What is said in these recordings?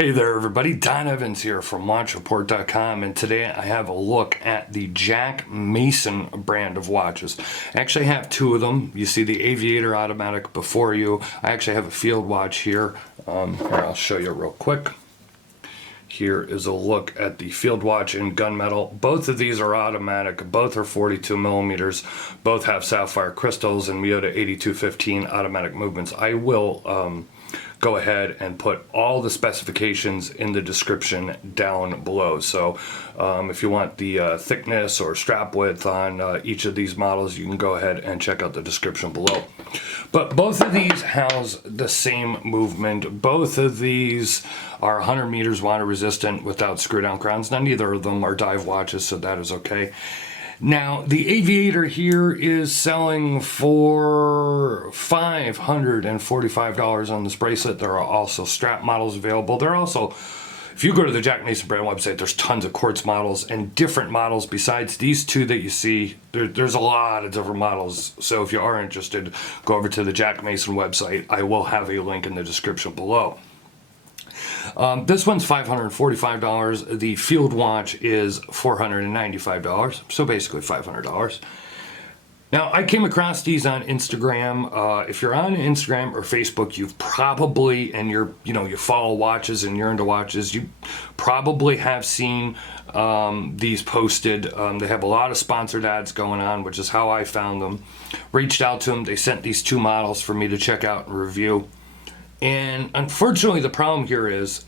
Hey there everybody, Don Evans here from LaunchReport.com, and today I have a look at the Jack Mason brand of watches. I actually have two of them. You see the Aviator Automatic before you. I actually have a field watch here. Here, I'll show you real quick. Here is a look at the field watch in Gunmetal. Both of these are automatic. Both are 42 millimeters. Both have Sapphire crystals and Miyota 8215 automatic movements. I will go ahead and put all the specifications in the description down below. So if you want the thickness or strap width on each of these models, you can go ahead and check out the description below. But both of these house the same movement. Both of these are 100 meters water resistant without screw down crowns. Now neither of them are dive watches, so that is okay. Now, the Aviator here is selling for $545 on this bracelet. There are also strap models available. There are also, if you go to the Jack Mason brand website, there's tons of quartz models and different models besides these two that you see. There's a lot of different models. So if you are interested, go over to the Jack Mason website. I will have a link in the description below. This one's $545. The field watch is $495, so basically $500. Now, I came across these on Instagram. If you're on Instagram or Facebook, you've probably, and you follow watches and you're into watches, you probably have seen these posted. They have a lot of sponsored ads going on, which is how I found them. Reached out to them. They sent these two models for me to check out and review. And unfortunately, the problem here is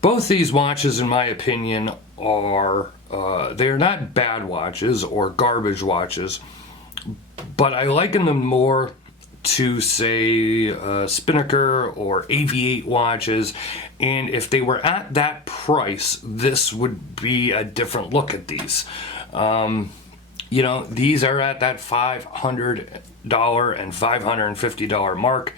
both these watches, in my opinion, are they're not bad watches or garbage watches, but I liken them more to, say, Spinnaker or Aviate watches. And if they were at that price, this would be a different look at these. These are at that $500 and $550 mark.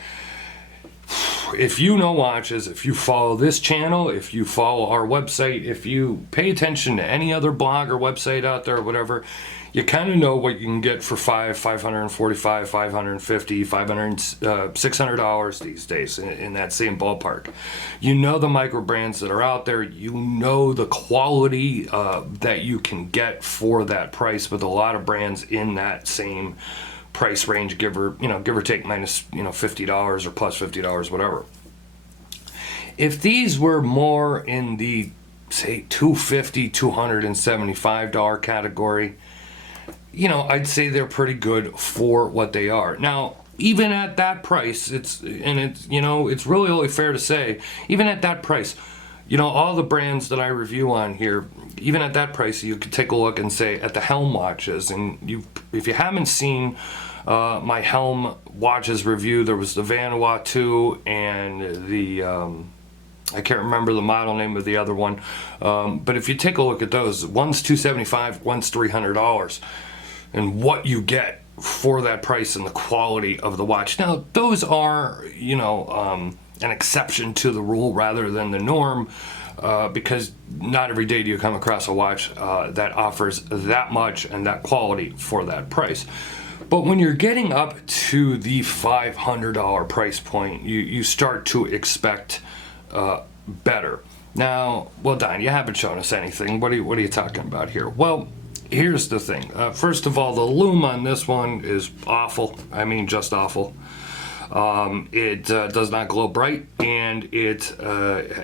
If you know watches, if you follow this channel, if you follow our website, if you pay attention to any other blog or website out there or whatever, you kind of know what you can get for $545, $550, $600 these days in that same ballpark. You know the micro brands that are out there. You know the quality that you can get for that price with a lot of brands in that same price range, give or take minus $50 or plus $50, whatever. If these were more in the, say, $250, $275 category, I'd say they're pretty good for what they are. Now, even at that price, it's really only fair to say, even at that price, all the brands that I review on here, even at that price, you could take a look and say at the Helm watches, and if you haven't seen my Helm watches review, there was the Vanois 2 and the I can't remember the model name of the other one, but if you take a look at those, one's $275, one's $300, and what you get for that price and the quality of the watch. Now, those are an exception to the rule rather than the norm, because not every day do you come across a watch that offers that much and that quality for that price. But when you're getting up to the $500 price point, you start to expect better. Now, well, Don, you haven't shown us anything. What are you talking about here? Well, here's the thing. First of all, the lume on this one is awful. I mean, just awful. It does not glow bright, and it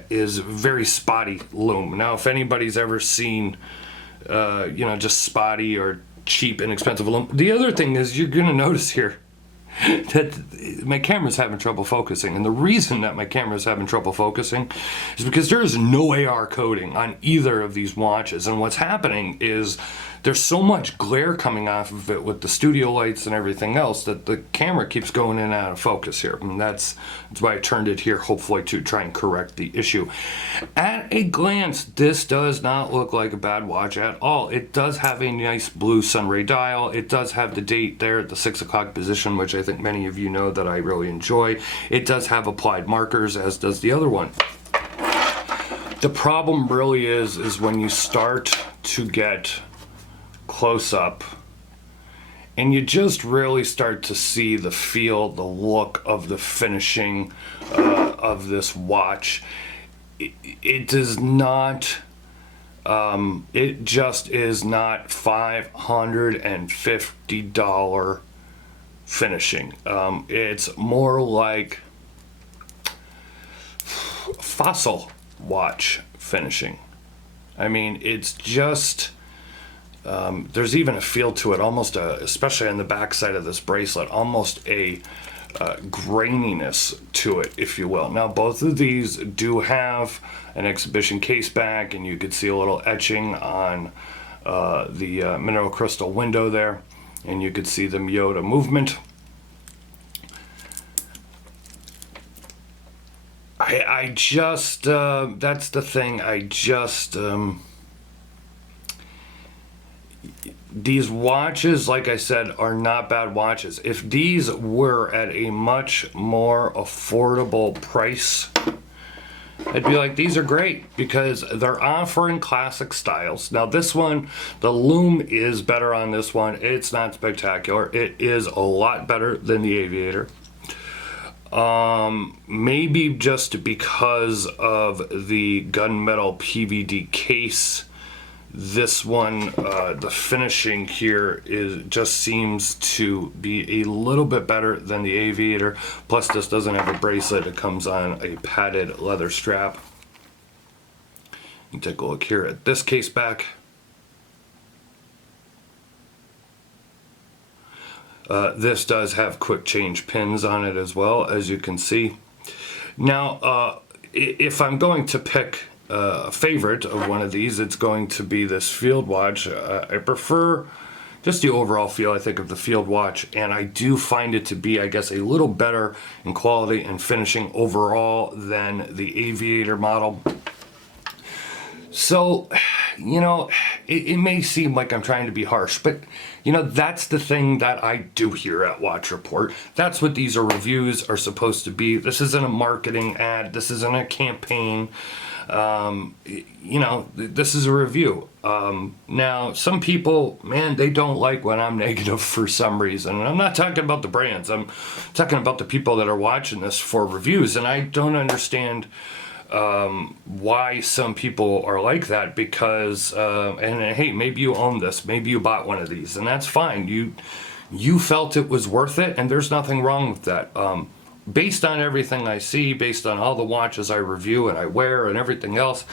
is very spotty lume. Now, if anybody's ever seen, just spotty or cheap, inexpensive lume, the other thing is you're going to notice here that my camera's having trouble focusing, and the reason that my camera's having trouble focusing is because there is no AR coating on either of these watches, and what's happening is there's so much glare coming off of it with the studio lights and everything else that the camera keeps going in and out of focus here, and that's why I turned it here, hopefully to try and correct the issue. At a glance, this does not look like a bad watch at all. It does have a nice blue sunray dial. It does have the date there at the 6 o'clock position, which I think many of you know that I really enjoy. It does have applied markers, as does the other one. The problem really is when you start to get close up and you just really start to see the feel, the look of the finishing of this watch. it does not, it just is not $550 finishing. It's more like fossil watch finishing. I mean, it's just, there's even a feel to it, almost especially on the back side of this bracelet, almost a graininess to it, if you will. Now, both of these do have an exhibition case back, and you could see a little etching on the mineral crystal window there, and you could see the Miyota movement. I just, that's the thing, these watches, like I said, are not bad watches. If these were at a much more affordable price, I'd be like, these are great, because they're offering classic styles. Now this one, the lume is better on this one. It's not spectacular. It is a lot better than the Aviator. Maybe just because of the gunmetal PVD case, this one, the finishing here just seems to be a little bit better than the Aviator. Plus, this doesn't have a bracelet. It comes on a padded leather strap. You can take a look here at this case back. This does have quick change pins on it as well, as you can see. Now, if I'm going to pick a favorite of one of these, it's going to be this field watch. I prefer just the overall feel, I think, of the field watch, and I do find it to be, I guess, a little better in quality and finishing overall than the Aviator model. So, you know, it may seem like I'm trying to be harsh, but, you know, that's the thing that I do here at Watch Report. That's what these reviews are supposed to be. This isn't a marketing ad. This isn't a campaign. You know, this is a review. Now, some people, man, they don't like when I'm negative for some reason. And I'm not talking about the brands. I'm talking about the people that are watching this for reviews. And I don't understand why some people are like that, because and hey, maybe you own this, maybe you bought one of these, and that's fine. You felt it was worth it, and there's nothing wrong with that. Based on everything I see, based on all the watches I review and I wear and everything else,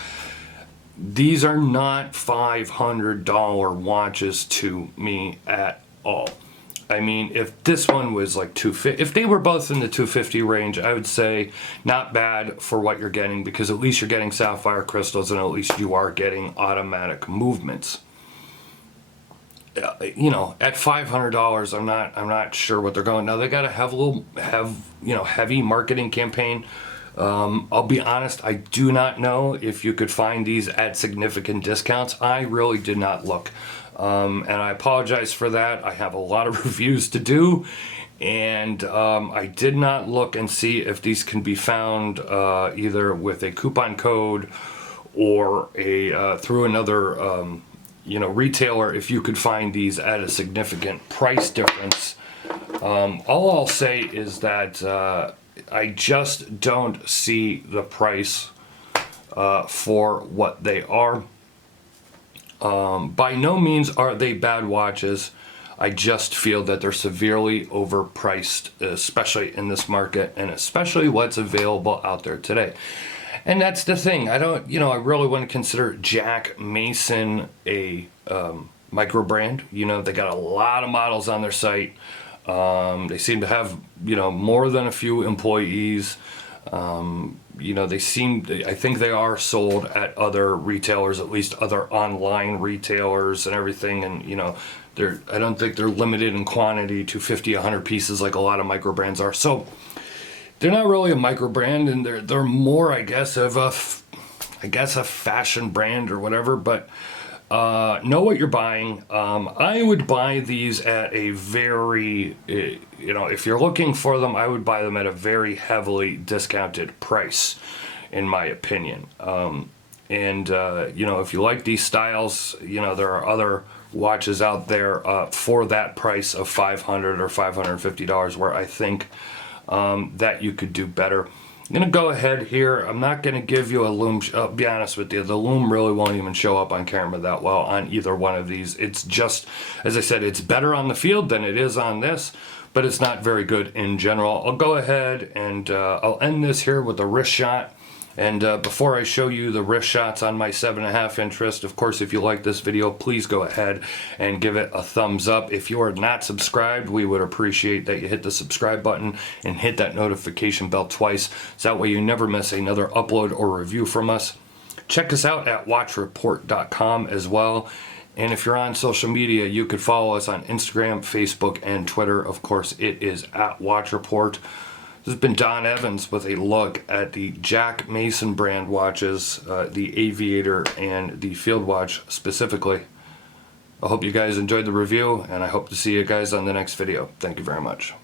these are not $500 watches to me at all. I mean, if this one was like $250, if they were both in the $250 range, I would say not bad for what you're getting, because at least you're getting sapphire crystals and at least you are getting automatic movements. You know, at $500, I'm not sure what they're going. Now they got to have heavy marketing campaign. I'll be honest, I do not know if you could find these at significant discounts. I really did not look. And I apologize for that. I have a lot of reviews to do, and I did not look and see if these can be found either with a coupon code or through another retailer, if you could find these at a significant price difference. All I'll say is that I just don't see the price for what they are. By no means are they bad watches. I just feel that they're severely overpriced, especially in this market, and especially what's available out there today. And that's the thing. I really wouldn't consider Jack Mason a micro brand. You know, they got a lot of models on their site. They seem to have, more than a few employees. I think they are sold at other retailers, at least other online retailers and everything. And, I don't think they're limited in quantity to 50, 100 pieces like a lot of micro brands are. So they're not really a micro brand, and they're more, I guess, of a fashion brand or whatever, but know what you're buying. I would buy these at a very, if you're looking for them, I would buy them at a very heavily discounted price, in my opinion. If you like these styles, there are other watches out there for that price of $500 or $550 where I think that you could do better. I'm going to go ahead here. I'm not going to give you a loom. I'll be honest with you. The loom really won't even show up on camera that well on either one of these. It's just, as I said, it's better on the field than it is on this, but it's not very good in general. I'll go ahead and I'll end this here with a wrist shot. And before I show you the wrist shots on my 7.5 inch wrist, of course, if you like this video, please go ahead and give it a thumbs up. If you are not subscribed, we would appreciate that you hit the subscribe button and hit that notification bell twice, so that way you never miss another upload or review from us. Check us out at watchreport.com as well. And if you're on social media, you could follow us on Instagram, Facebook, and Twitter. Of course, it is at Watch Report. This has been Don Evans with a look at the Jack Mason brand watches, the Aviator and the Field Watch specifically. I hope you guys enjoyed the review, and I hope to see you guys on the next video. Thank you very much.